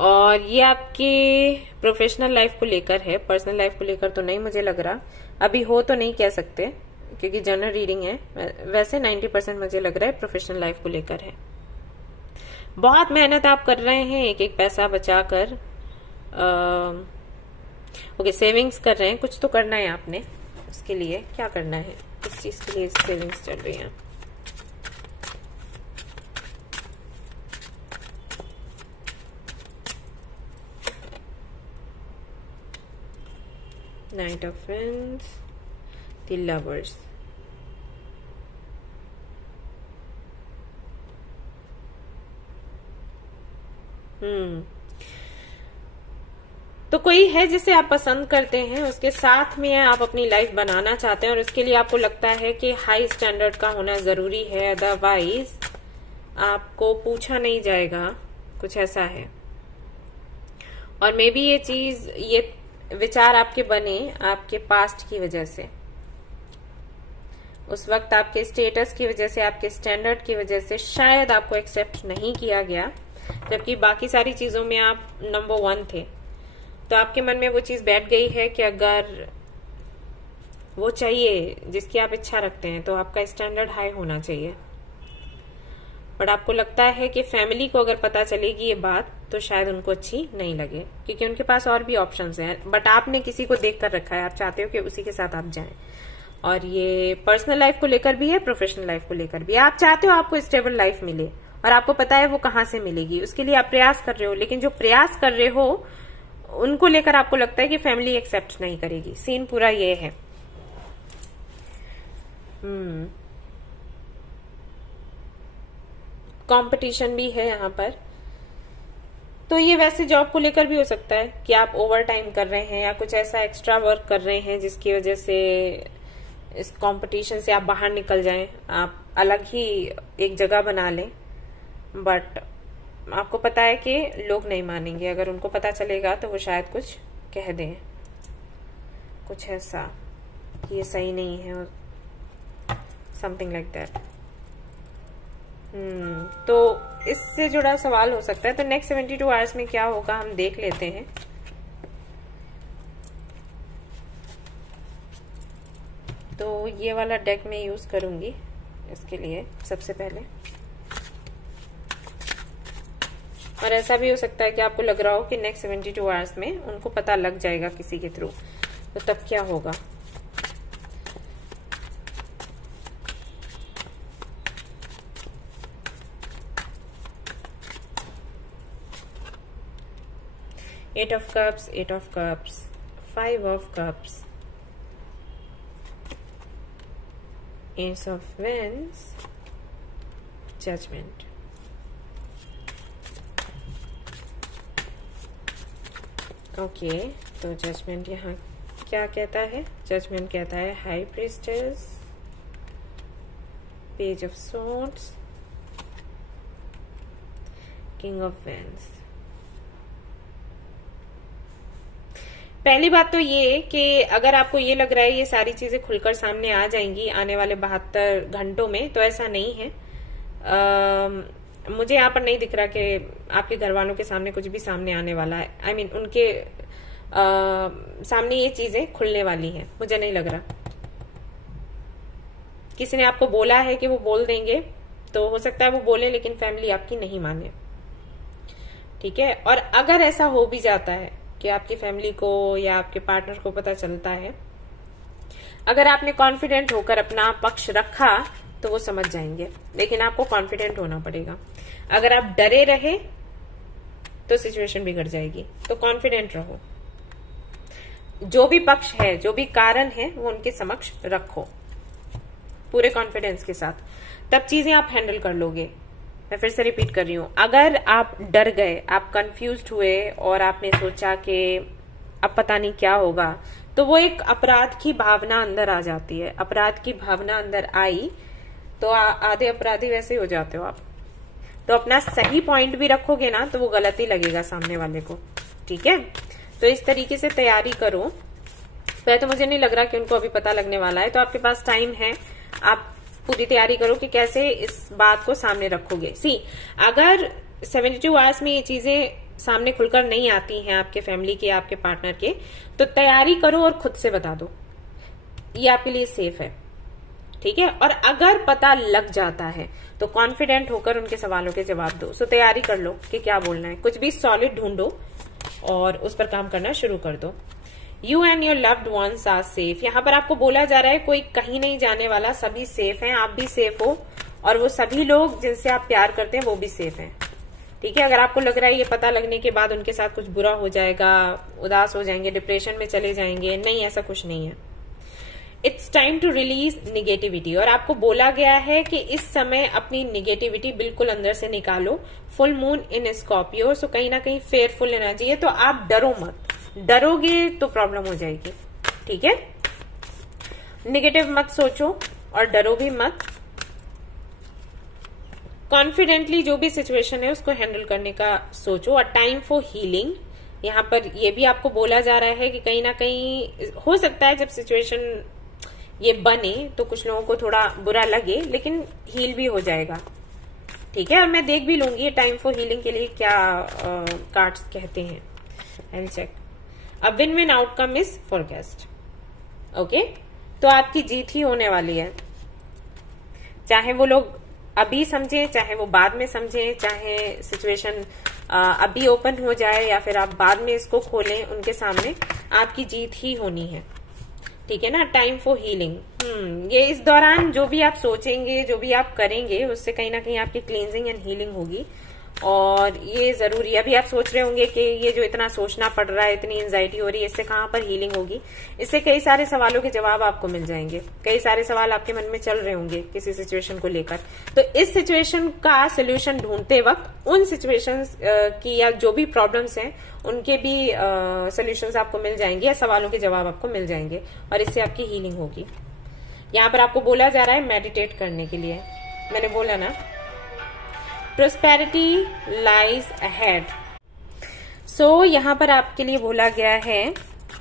और ये आपके प्रोफेशनल लाइफ को लेकर है, पर्सनल लाइफ को लेकर तो नहीं मुझे लग रहा, अभी हो तो नहीं कह सकते क्योंकि जनरल रीडिंग है। वैसे 90% मुझे लग रहा है प्रोफेशनल लाइफ को लेकर है। बहुत मेहनत आप कर रहे हैं, एक एक पैसा बचाकर, ओके, सेविंग्स कर रहे हैं, कुछ तो करना है आपने। उसके लिए क्या करना है, किस चीज के लिए सेविंग्स चल रही है? Knight of Wands, the Lovers, तो कोई है जिसे आप पसंद करते हैं, उसके साथ में आप अपनी लाइफ बनाना चाहते हैं, और उसके लिए आपको लगता है कि हाई स्टैंडर्ड का होना जरूरी है, अदरवाइज आपको पूछा नहीं जाएगा, कुछ ऐसा है। और मे बी ये चीज, ये विचार आपके बने आपके पास्ट की वजह से, उस वक्त आपके स्टेटस की वजह से, आपके स्टैंडर्ड की वजह से शायद आपको एक्सेप्ट नहीं किया गया, जबकि बाकी सारी चीजों में आप नंबर 1 थे। तो आपके मन में वो चीज बैठ गई है कि अगर वो चाहिए जिसकी आप इच्छा रखते हैं तो आपका स्टैंडर्ड हाई होना चाहिए। बट आपको लगता है कि फैमिली को अगर पता चलेगी ये बात तो शायद उनको अच्छी नहीं लगे, क्योंकि उनके पास और भी ऑप्शंस हैं, बट आपने किसी को देख कर रखा है, आप चाहते हो कि उसी के साथ आप जाएं। और ये पर्सनल लाइफ को लेकर भी है, प्रोफेशनल लाइफ को लेकर भी। आप चाहते हो आपको स्टेबल लाइफ मिले, और आपको पता है वो कहाँ से मिलेगी, उसके लिए आप प्रयास कर रहे हो, लेकिन जो प्रयास कर रहे हो उनको लेकर आपको लगता है कि फैमिली एक्सेप्ट नहीं करेगी। सीन पूरा ये है। कंपटीशन भी है यहाँ पर। तो ये वैसे जॉब को लेकर भी हो सकता है कि आप ओवर टाइम कर रहे हैं या कुछ ऐसा एक्स्ट्रा वर्क कर रहे हैं जिसकी वजह से इस कंपटीशन से आप बाहर निकल जाएं, आप अलग ही एक जगह बना लें। बट आपको पता है कि लोग नहीं मानेंगे, अगर उनको पता चलेगा तो वो शायद कुछ कह दें, कुछ ऐसा कि ये सही नहीं है, समथिंग लाइक दैट। तो इससे जुड़ा सवाल हो सकता है। तो नेक्स्ट 72 आवर्स में क्या होगा हम देख लेते हैं। तो ये वाला डेक मैं यूज करूंगी इसके लिए सबसे पहले। और ऐसा भी हो सकता है कि आपको लग रहा हो कि नेक्स्ट 72 आवर्स में उनको पता लग जाएगा किसी के थ्रू, तो तब क्या होगा। Eight of Cups, 8 of Cups, 5 of Cups, Ace of Wands, Judgment। Okay, तो जजमेंट यहाँ क्या कहता है? जजमेंट कहता है high priestess, page of swords, king of wands. पहली बात तो ये कि अगर आपको ये लग रहा है ये सारी चीजें खुलकर सामने आ जाएंगी आने वाले 72 घंटों में, तो ऐसा नहीं है। मुझे यहाँ पर नहीं दिख रहा कि आपके घर वालों के सामने कुछ भी सामने आने वाला है। I mean, उनके सामने ये चीजें खुलने वाली हैं, मुझे नहीं लग रहा। किसी ने आपको बोला है कि वो बोल देंगे, तो हो सकता है वो बोले लेकिन फैमिली आपकी नहीं माने, ठीक है। और अगर ऐसा हो भी जाता है कि आपकी फैमिली को या आपके पार्टनर को पता चलता है, अगर आपने कॉन्फिडेंट होकर अपना पक्ष रखा तो वो समझ जाएंगे, लेकिन आपको कॉन्फिडेंट होना पड़ेगा। अगर आप डरे रहे तो सिचुएशन बिगड़ जाएगी, तो कॉन्फिडेंट रहो। जो भी पक्ष है, जो भी कारण है, वो उनके समक्ष रखो पूरे कॉन्फिडेंस के साथ, तब चीजें आप हैंडल कर लोगे। मैं फिर से रिपीट कर रही हूं, अगर आप डर गए, आप कंफ्यूज्ड हुए और आपने सोचा कि अब पता नहीं क्या होगा, तो वो एक अपराध की भावना अंदर आ जाती है। अपराध की भावना अंदर आई तो आधे अपराधी वैसे ही हो जाते हो आप। तो अपना सही पॉइंट भी रखोगे ना तो वो गलत ही लगेगा सामने वाले को, ठीक है। तो इस तरीके से तैयारी करो। वैसे तो मुझे नहीं लग रहा कि उनको अभी पता लगने वाला है, तो आपके पास टाइम है, आप पूरी तैयारी करो कि कैसे इस बात को सामने रखोगे। अगर 72 आवर्स में ये चीजें सामने खुलकर नहीं आती हैं आपके फैमिली के, आपके पार्टनर के, तो तैयारी करो और खुद से बता दो, ये आपके लिए सेफ है, ठीक है। और अगर पता लग जाता है तो कॉन्फिडेंट होकर उनके सवालों के जवाब दो। सो तैयारी कर लो कि क्या बोलना है, कुछ भी सॉलिड ढूंढो और उस पर काम करना शुरू कर दो। You and your loved ones are safe. यहाँ पर आपको बोला जा रहा है कोई कहीं नहीं जाने वाला, सभी सेफ हैं, आप भी सेफ हो और वो सभी लोग जिनसे आप प्यार करते हैं वो भी सेफ हैं, ठीक है। अगर आपको लग रहा है ये पता लगने के बाद उनके साथ कुछ बुरा हो जाएगा, उदास हो जाएंगे, डिप्रेशन में चले जाएंगे, नहीं, ऐसा कुछ नहीं है। It's time to release negativity, और आपको बोला गया है कि इस समय अपनी निगेटिविटी बिल्कुल अंदर से निकालो। फुल मून इन स्कॉर्पियो, सो कहीं ना कहीं फेयरफुल एनर्जी है, तो आप डरो मत, डरोगे तो प्रॉब्लम हो जाएगी, ठीक है। निगेटिव मत सोचो और डरो भी मत। कॉन्फिडेंटली जो भी सिचुएशन है उसको हैंडल करने का सोचो। और टाइम फॉर हीलिंग, यहाँ पर ये भी आपको बोला जा रहा है कि कहीं ना कहीं हो सकता है जब सिचुएशन ये बने तो कुछ लोगों को थोड़ा बुरा लगे, लेकिन हील भी हो जाएगा, ठीक है। और मैं देख भी लूंगी टाइम फॉर हीलिंग के लिए क्या कार्ड्स कहते हैं, and check. A win win outcome is forecast, okay. तो आपकी जीत ही होने वाली है, चाहे वो लोग अभी समझें, चाहे वो बाद में समझें, चाहे सिचुएशन अभी ओपन हो जाए या फिर आप बाद में इसको खोलें उनके सामने, आपकी जीत ही होनी है, ठीक है ना। टाइम फॉर हीलिंग, ये इस दौरान जो भी आप सोचेंगे, जो भी आप करेंगे, उससे कहीं ना कहीं आपकी क्लींजिंग एंड हीलिंग होगी। और ये जरूरी है। अभी आप सोच रहे होंगे कि ये जो इतना सोचना पड़ रहा है, इतनी एंजाइटी हो रही है, इससे कहाँ पर हीलिंग होगी। इससे कई सारे सवालों के जवाब आपको मिल जाएंगे, कई सारे सवाल आपके मन में चल रहे होंगे किसी सिचुएशन को लेकर। तो इस सिचुएशन का सोल्यूशन ढूंढते वक्त उन सिचुएशंस की या जो भी प्रॉब्लम्स हैं उनके भी सोल्यूशंस आपको मिल जाएंगे या सवालों के जवाब आपको मिल जाएंगे, और इससे आपकी हीलिंग होगी। यहाँ पर आपको बोला जा रहा है मेडिटेट करने के लिए, मैंने बोला ना, प्रोस्पेरिटी लाइज अहेड। सो यहाँ पर आपके लिए बोला गया है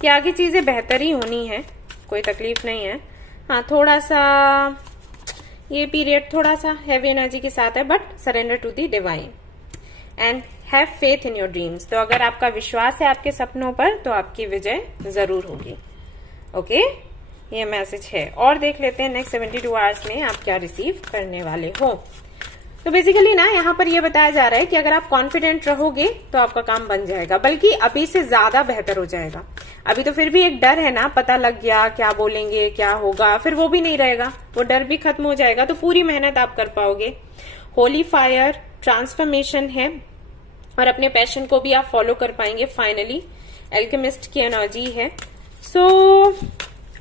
कि आगे चीजें बेहतर ही होनी है, कोई तकलीफ नहीं है। हाँ, थोड़ा सा ये पीरियड थोड़ा सा हैवी एनर्जी के साथ है, but surrender to the divine and have faith in your dreams. तो अगर आपका विश्वास है आपके सपनों पर तो आपकी विजय जरूर होगी, ओके। ये मैसेज है। और देख लेते हैं नेक्स्ट 72 आवर्स में आप क्या रिसीव करने वाले हो। तो बेसिकली ना यहाँ पर ये बताया जा रहा है कि अगर आप कॉन्फिडेंट रहोगे तो आपका काम बन जाएगा, बल्कि अभी से ज्यादा बेहतर हो जाएगा। अभी तो फिर भी एक डर है ना, पता लग गया क्या बोलेंगे क्या होगा, फिर वो भी नहीं रहेगा, वो डर भी खत्म हो जाएगा। तो पूरी मेहनत आप कर पाओगे। होली फायर ट्रांसफॉर्मेशन है और अपने पैशन को भी आप फॉलो कर पाएंगे फाइनली। एल्केमिस्ट की एनर्जी है। सो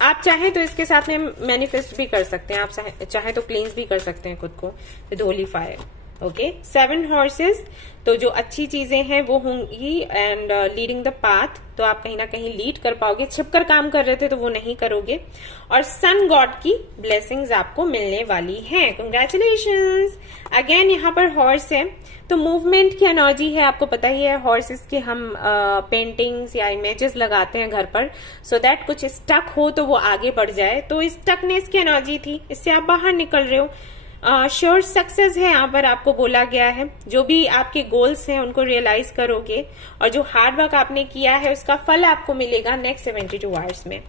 आप चाहें तो इसके साथ में मैनिफेस्ट भी कर सकते हैं, आप चाहे तो क्लींस भी कर सकते हैं खुद को with Holi fire. Okay 7 horses, तो जो अच्छी चीजें हैं वो होंगी एंड लीडिंग द पाथ, तो आप कहीं ना कहीं लीड कर पाओगे। छिपकर काम कर रहे थे तो वो नहीं करोगे। और सन गॉड की ब्लेसिंग्स आपको मिलने वाली हैं। कंग्रेचुलेशंस। अगेन यहाँ पर हॉर्स है, तो मूवमेंट की एनर्जी है। आपको पता ही है हॉर्सेस के हम पेंटिंग्स या इमेजेस लगाते हैं घर पर, सो दैट कुछ स्टक हो तो वो आगे बढ़ जाए। तो स्टकनेस की एनर्जी थी, इससे आप बाहर निकल रहे हो। श्योर सक्सेस है यहाँ पर आपको बोला गया है। जो भी आपके गोल्स हैं उनको रियलाइज करोगे और जो हार्ड वर्क आपने किया है उसका फल आपको मिलेगा नेक्स्ट 72 आवर्स में।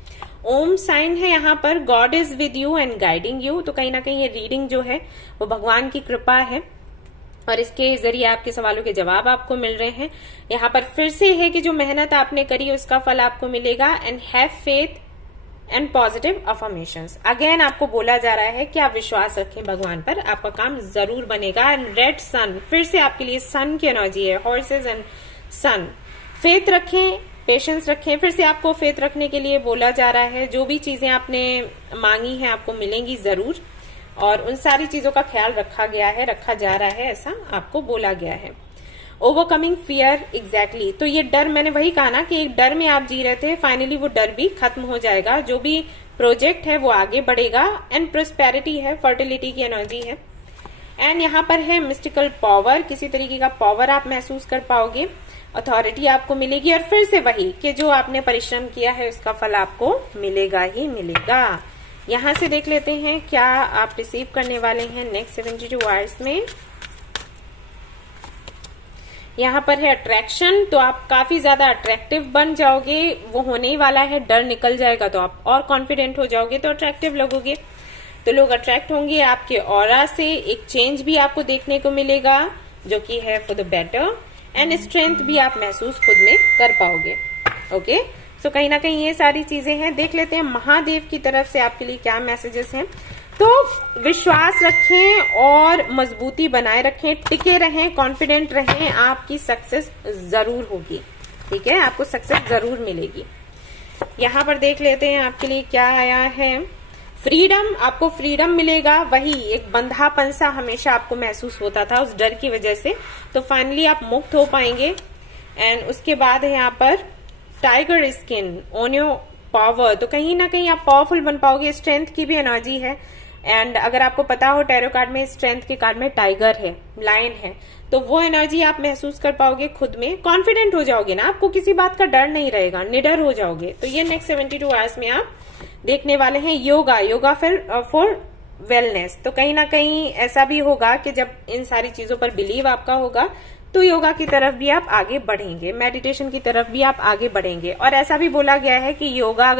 ओम साइन है यहाँ पर, God is with you and guiding you, तो कहीं ना कहीं ये रीडिंग जो है वो भगवान की कृपा है और इसके जरिए आपके सवालों के जवाब आपको मिल रहे हैं। यहाँ पर फिर से है कि जो मेहनत आपने करी उसका फल आपको मिलेगा। And have faith and positive affirmations. Again आपको बोला जा रहा है कि आप विश्वास रखें भगवान पर, आपका काम जरूर बनेगा। एंड रेड सन, फिर से आपके लिए सन की एनर्जी है, हॉर्सेस एंड सन। फेथ रखें, पेशेंस रखें, फिर से आपको फेथ रखने के लिए बोला जा रहा है। जो भी चीजें आपने मांगी हैं आपको मिलेंगी जरूर, और उन सारी चीजों का ख्याल रखा गया है, रखा जा रहा है, ऐसा आपको बोला गया है। ओवरकमिंग फियर, एग्जैक्टली, तो ये डर, मैंने वही कहा ना कि एक डर में आप जी रहे थे, फाइनली वो डर भी खत्म हो जाएगा। जो भी प्रोजेक्ट है वो आगे बढ़ेगा। एंड प्रोस्पेरिटी है, फर्टिलिटी की एनर्जी है। एंड यहाँ पर है मिस्टिकल पावर, किसी तरीके का पावर आप महसूस कर पाओगे, अथॉरिटी आपको मिलेगी। और फिर से वही कि जो आपने परिश्रम किया है उसका फल आपको मिलेगा ही मिलेगा। यहां से देख लेते हैं क्या आप रिसीव करने वाले हैं नेक्स्ट 72 आवर्स में। यहाँ पर है अट्रैक्शन, तो आप काफी ज्यादा अट्रैक्टिव बन जाओगे, वो होने ही वाला है। डर निकल जाएगा तो आप और कॉन्फिडेंट हो जाओगे, तो अट्रैक्टिव लगोगे, तो लोग अट्रैक्ट होंगे आपके ऑरा से। एक चेंज भी आपको देखने को मिलेगा जो कि है for the better. And strength भी आप महसूस खुद में कर पाओगे। ओके, सो कहीं ना कहीं ये सारी चीजें हैं। देख लेते हैं महादेव की तरफ से आपके लिए क्या मैसेजेस हैं। तो विश्वास रखें और मजबूती बनाए रखें, टिके रहें, कॉन्फिडेंट रहें, आपकी सक्सेस जरूर होगी। ठीक है, आपको सक्सेस जरूर मिलेगी। यहाँ पर देख लेते हैं आपके लिए क्या आया है। फ्रीडम, आपको फ्रीडम मिलेगा। वही एक बंधापन सा हमेशा आपको महसूस होता था उस डर की वजह से, तो फाइनली आप मुक्त हो पाएंगे। एंड उसके बाद है यहाँ पर tiger skin, on your power, तो कहीं ना कहीं आप पावरफुल बन पाओगे। स्ट्रेंथ की भी एनर्जी है। एंड अगर आपको पता हो टैरो कार्ड में स्ट्रेंथ के कार्ड में टाइगर है, लायन है, तो वो एनर्जी आप महसूस कर पाओगे खुद में। कॉन्फिडेंट हो जाओगे ना, आपको किसी बात का डर नहीं रहेगा, निडर हो जाओगे। तो ये नेक्स्ट 72 आवर्स में आप देखने वाले हैं। योगा, योगा फॉर वेलनेस, तो कहीं ना कहीं ऐसा भी होगा कि जब इन सारी चीजों पर बिलीव आपका होगा तो योगा की तरफ भी आप आगे बढ़ेंगे, मेडिटेशन की तरफ भी आप आगे बढ़ेंगे। और ऐसा भी बोला गया है कि योगा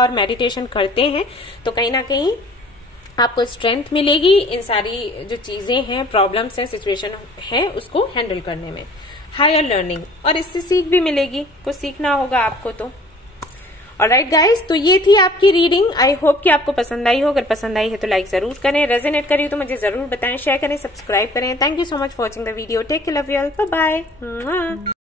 और मेडिटेशन करते हैं तो कहीं ना कहीं आपको स्ट्रेंथ मिलेगी इन सारी जो चीजें हैं, प्रॉब्लम्स हैं, सिचुएशन है, उसको हैंडल करने में। हायर लर्निंग, और इससे सीख भी मिलेगी, कुछ सीखना होगा आपको। तो ऑलराइट गाइस, तो ये थी आपकी रीडिंग। आई होप कि आपको पसंद आई हो। अगर पसंद आई है तो लाइक जरूर करें, रेजोनेट करी तो मुझे जरूर बताएं, शेयर करें, सब्सक्राइब करें। Thank you so much for watching the video. Take care, love you all, bye bye.